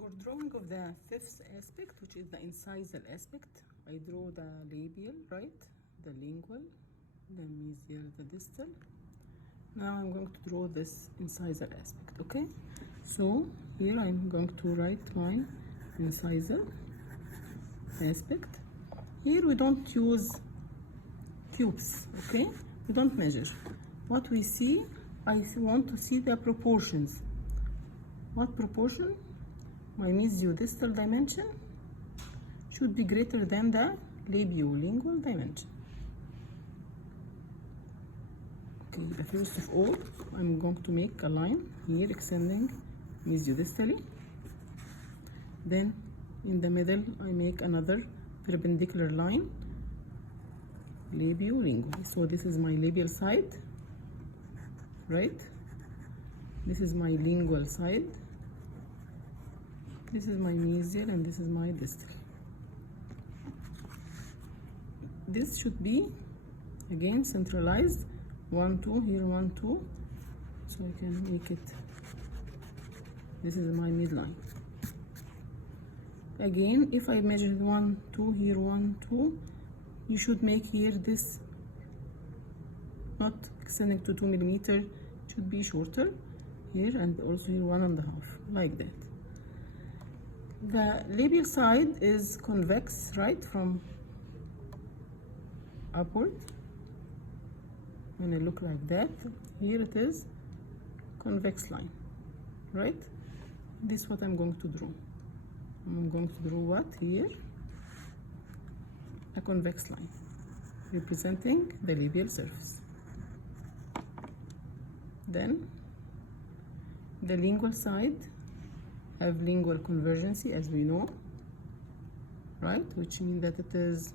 For drawing of the fifth aspect, which is the incisal aspect, I draw the labial, right? The lingual, the mesial, the distal. Now I'm going to draw this incisal aspect, okay? So here I'm going to write my incisal aspect. Here we don't use cubes, okay? We don't measure. What we see, I want to see the proportions. What proportion? My mesiodistal dimension should be greater than the labiolingual dimension. Okay, first of all, I'm going to make a line here extending mesiodistally. Then in the middle, I make another perpendicular line, labiolingual. So this is my labial side, right? This is my lingual side. This is my mesial and this is my distal. This should be again centralized. 1, 2, here 1, 2. So I can make it. This is my midline. Again, if I measured 1, 2, here 1, 2, you should make here this not extending to 2 millimeter, should be shorter here, and also here 1.5, like that. The labial side is convex, right, from upward. When I look like that, here it is convex line, right? This is what I'm going to draw. I'm going to draw what here? A convex line representing the labial surface. Then the lingual side have lingual convergency, as we know, right? Which means that it is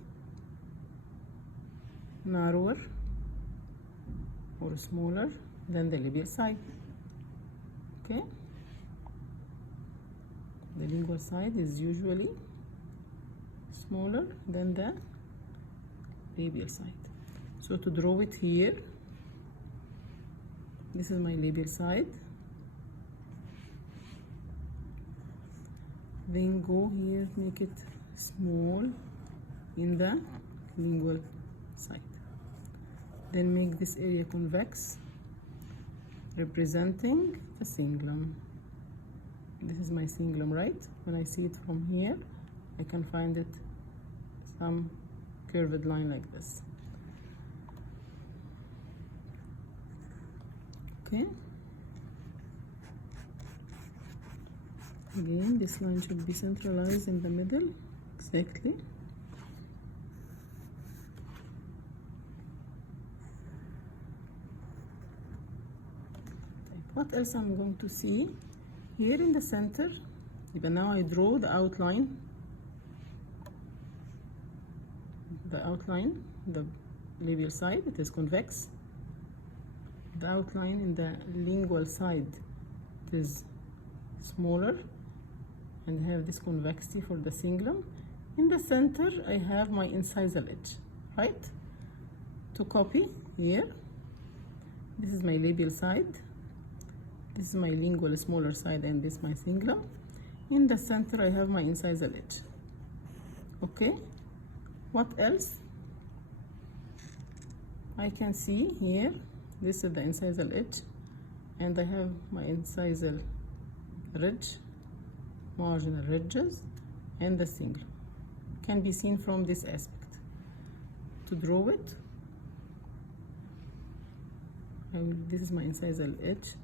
narrower or smaller than the labial side, okay? The lingual side is usually smaller than the labial side. So to draw it here, this is my labial side. Then go here, make it small in the lingual side. Then make this area convex, representing the cingulum. This is my cingulum, right? When I see it from here, I can find it some curved line like this. Okay. Again, this line should be centralized in the middle, exactly. What else I'm going to see? Here in the center, even now I draw the outline. The labial side, it is convex. The outline in the lingual side, it is smaller and have this convexity for the cingulum. In the center, I have my incisal edge, right? To copy here, this is my labial side. This is my lingual smaller side and this is my cingulum. In the center, I have my incisal edge. Okay, what else? I can see here, this is the incisal edge, and I have my incisal ridge, marginal ridges, and the cingulum. Can be seen from this aspect. To draw it, this is my incisal edge.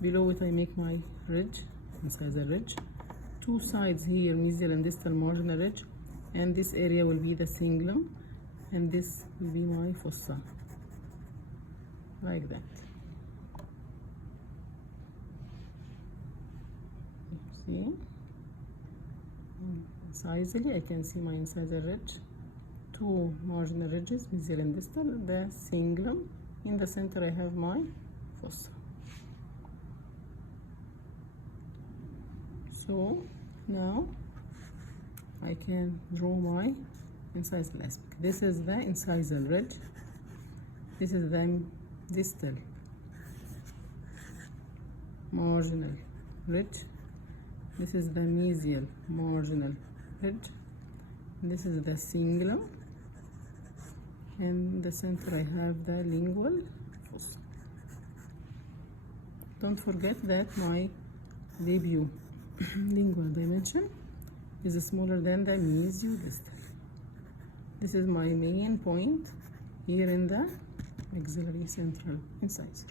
Below it I make my ridge, incisal ridge. Two sides here, mesial and distal marginal ridge, and this area will be the cingulum, and this will be my fossa, like that. See? Incisally, I can see my incisal ridge, two marginal ridges, mesial and distal, the cingulum. In the center, I have my fossa. So now I can draw my incisal aspect. This is the incisal ridge. This is the distal marginal ridge, This is the mesial marginal ridge. This is the cingulum. In the center I have the lingual fossa. Don't forget that my debut lingual dimension is smaller than the mesiodistal. This is my main point here in the maxillary central incisor.